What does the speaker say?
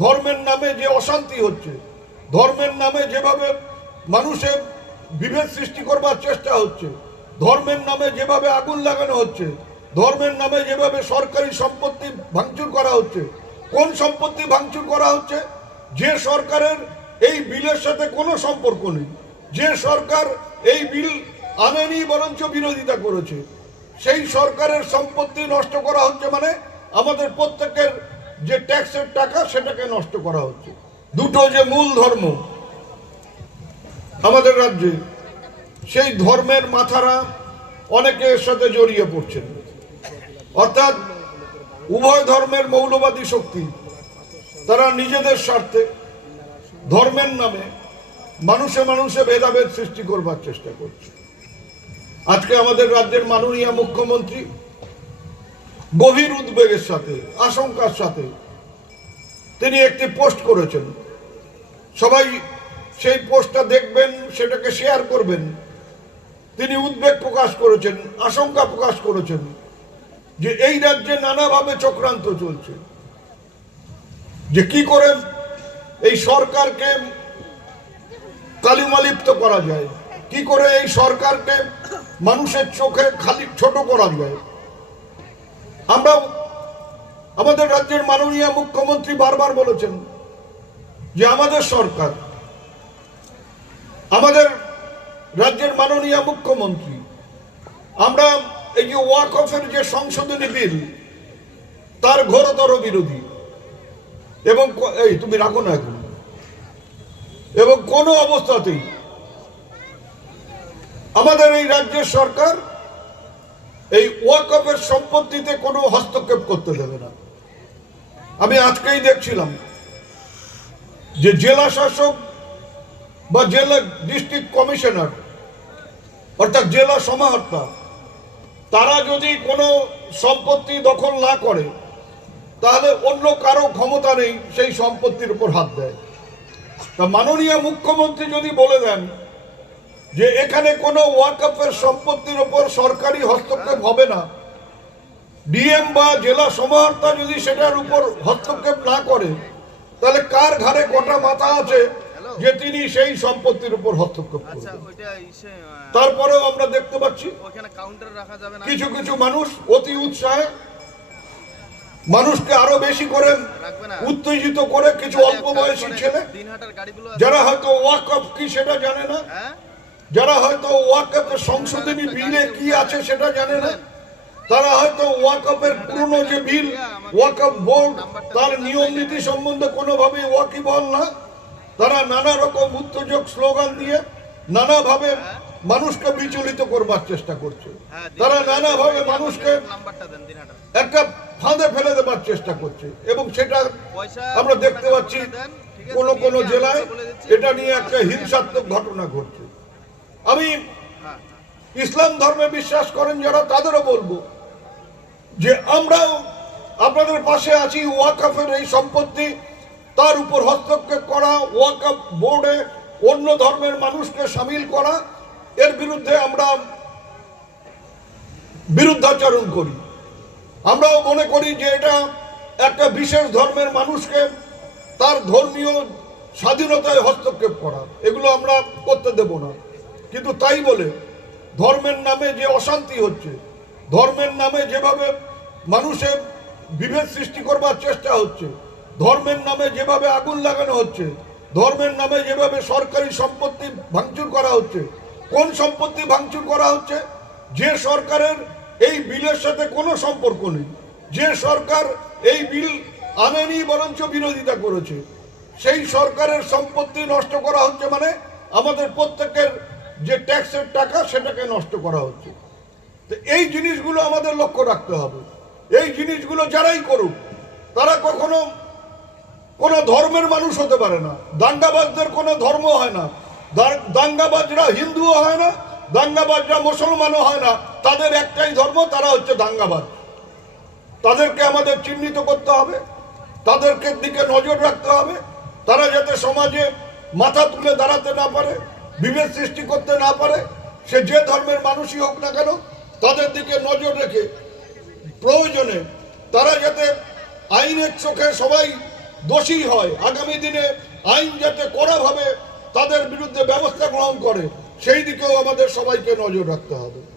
ধর্মের নামে যে অশান্তি হচ্ছে, ধর্মের নামে যেভাবে মানুষের বিভেদ সৃষ্টি করবার চেষ্টা হচ্ছে, ধর্মের নামে যেভাবে আগুন লাগানো হচ্ছে, ধর্মের নামে যেভাবে সরকারি সম্পত্তি ভাঙচুর করা হচ্ছে। কোন সম্পত্তি ভাঙচুর করা হচ্ছে? যে সরকারের এই বিলের সাথে কোনো সম্পর্ক নেই, যে সরকার এই বিল আনেনি বরঞ্চ বিরোধিতা করেছে, সেই সরকারের সম্পত্তি নষ্ট করা হচ্ছে। মানে আমাদের প্রত্যেকের যে ট্যাক্সের টাকা সেটাকে নষ্ট করা হচ্ছে। দুটো যে মূল ধর্ম আমাদের রাজ্যে, সেই ধর্মের মাথারা অনেকে এর সাথে জড়িয়ে পড়ছেন। অর্থাৎ উভয় ধর্মের মৌলবাদী শক্তি তারা নিজেদের স্বার্থে ধর্মের নামে মানুষে মানুষে ভেদাভেদ সৃষ্টি করবার চেষ্টা করছে। আজকে আমাদের রাজ্যের মাননীয় মুখ্যমন্ত্রী গভীর উদ্বেগের সাথে, আশঙ্কার সাথে তিনি একটি পোস্ট করেছেন। সবাই সেই পোস্টটা দেখবেন, সেটাকে শেয়ার করবেন। তিনি উদ্বেগ প্রকাশ করেছেন, আশঙ্কা প্রকাশ করেছেন যে এই রাজ্যে নানাভাবে চক্রান্ত চলছে, যে কি করে এই সরকারকে কালিমালিপ্ত করা যায়, কি করে এই সরকারকে মানুষের চোখে খালি ছোট করা যায়। আমরা আমাদের রাজ্যের মাননীয় মুখ্যমন্ত্রী বারবার বলেছেন যে আমাদের সরকার, আমাদের রাজ্যের মাননীয় মুখ্যমন্ত্রী, আমরা এই যে ওয়াকফের যে সংশোধনী বিল তার ঘোরতর বিরোধী। এবং এই তুমি রাখো না এখন, এবং কোনো অবস্থাতেই আমাদের এই রাজ্যের সরকার এই ওয়াকফের সম্পত্তিতে কোনো হস্তক্ষেপ করতে দেবে না। আমি আজকেই দেখছিলাম যে জেলা শাসক বা জেলা ডিস্ট্রিক্ট কমিশনার অর্থাৎ জেলা সমাহর্তা তারা যদি কোনো সম্পত্তি দখল না করে তাহলে অন্য কারো ক্ষমতা নেই সেই সম্পত্তির উপর হাত দেয়। তা মাননীয় মুখ্যমন্ত্রী যদি বলে দেন যে এখানে কোনো ওয়াকফের সম্পত্তির উপর সরকারি হস্তক্ষেপ হবে না, ডিএম বা জেলা সমাহর্তা যদি সেটার উপর হস্তক্ষেপ না করে, তাহলে কার ঘাড়ে কটা মাথা আছে যে তিনি সেই সম্পত্তির উপর হস্তক্ষেপ করবেন? তারপরেও আমরা দেখতে পাচ্ছি কিছু কিছু মানুষ অতি উৎসাহে মানুষকে আরো বেশি করে উত্তেজিত করে, কিছু অল্প বয়সী ছেলে যারা হয়তো ওয়াকফ কি সেটা জানে না, যারা হয়তো ওয়াকফের সংশোধনী বিলে কি আছে সেটা জানে না, তারা হয়তো ওয়াকফের পুরনো যে বিল, ওয়াকফ বোর্ড তার নিয়ম নীতি সম্বন্ধে কোনোভাবে ওয়াকিবহাল না, তারা নানা রকম উত্তেজক স্লোগান দিয়ে নানাভাবে মানুষকে বিচলিত করবার চেষ্টা করছে। তারা নানাভাবে মানুষকে একটা ফাঁদে ফেলে দেবার চেষ্টা করছে, এবং সেটা আমরা দেখতে পাচ্ছি কোন কোন জেলায় এটা নিয়ে একটা হিংসাত্মক ঘটনা ঘটছে। আমি ইসলাম ধর্মে বিশ্বাস করেন যারা, তাদেরও বলবো যে আমরাও আপনাদের পাশে আছি। ওয়াকফের এই সম্পত্তি তার উপর হস্তক্ষেপ করা, ওয়াকফ বোর্ডে অন্য ধর্মের মানুষকে সামিল করা, এর বিরুদ্ধে আমরা বিরুদ্ধাচরণ করি। আমরাও মনে করি যে এটা একটা বিশেষ ধর্মের মানুষকে তার ধর্মীয় স্বাধীনতায় হস্তক্ষেপ করা, এগুলো আমরা করতে দেব না। কিন্তু তাই বলে ধর্মের নামে যে অশান্তি হচ্ছে, ধর্মের নামে যেভাবে মানুষের বিভেদ সৃষ্টি করবার চেষ্টা হচ্ছে, ধর্মের নামে যেভাবে আগুন লাগানো হচ্ছে, ধর্মের নামে যেভাবে সরকারি সম্পত্তি ভাঙচুর করা হচ্ছে। কোন সম্পত্তি ভাঙচুর করা হচ্ছে? যে সরকারের এই বিলের সাথে কোনো সম্পর্ক নেই, যে সরকার এই বিল আনেনি বরঞ্চ বিরোধিতা করেছে, সেই সরকারের সম্পত্তি নষ্ট করা হচ্ছে। মানে আমাদের প্রত্যেকের যে ট্যাক্সের টাকা সেটাকে নষ্ট করা হচ্ছে। তো এই জিনিসগুলো আমাদের লক্ষ্য রাখতে হবে। এই জিনিসগুলো যারাই করুক তারা কখনো কোনো ধর্মের মানুষ হতে পারে না। দাঙ্গাবাজদের কোনো ধর্ম হয় না, দাঙ্গাবাজরা হিন্দুও হয় না, দাঙ্গাবাজরা মুসলমানও হয় না। তাদের একটাই ধর্ম, তারা হচ্ছে দাঙ্গাবাজ। তাদেরকে আমাদের চিহ্নিত করতে হবে, তাদেরকে দিকে নজর রাখতে হবে, তারা যাতে সমাজে মাথা তুলে দাঁড়াতে না পারে, বিভেদ সৃষ্টি করতে না পারে। সে যে ধর্মের মানুষই হোক না কেন, তাদের দিকে নজর রেখে প্রয়োজনে তারা যাতে আইনের চোখে সবাই দোষী হয়, আগামী দিনে আইন যাতে কড়াভাবে তাদের বিরুদ্ধে ব্যবস্থা গ্রহণ করে, সেই দিকেও আমাদের সবাইকে নজর রাখতে হবে।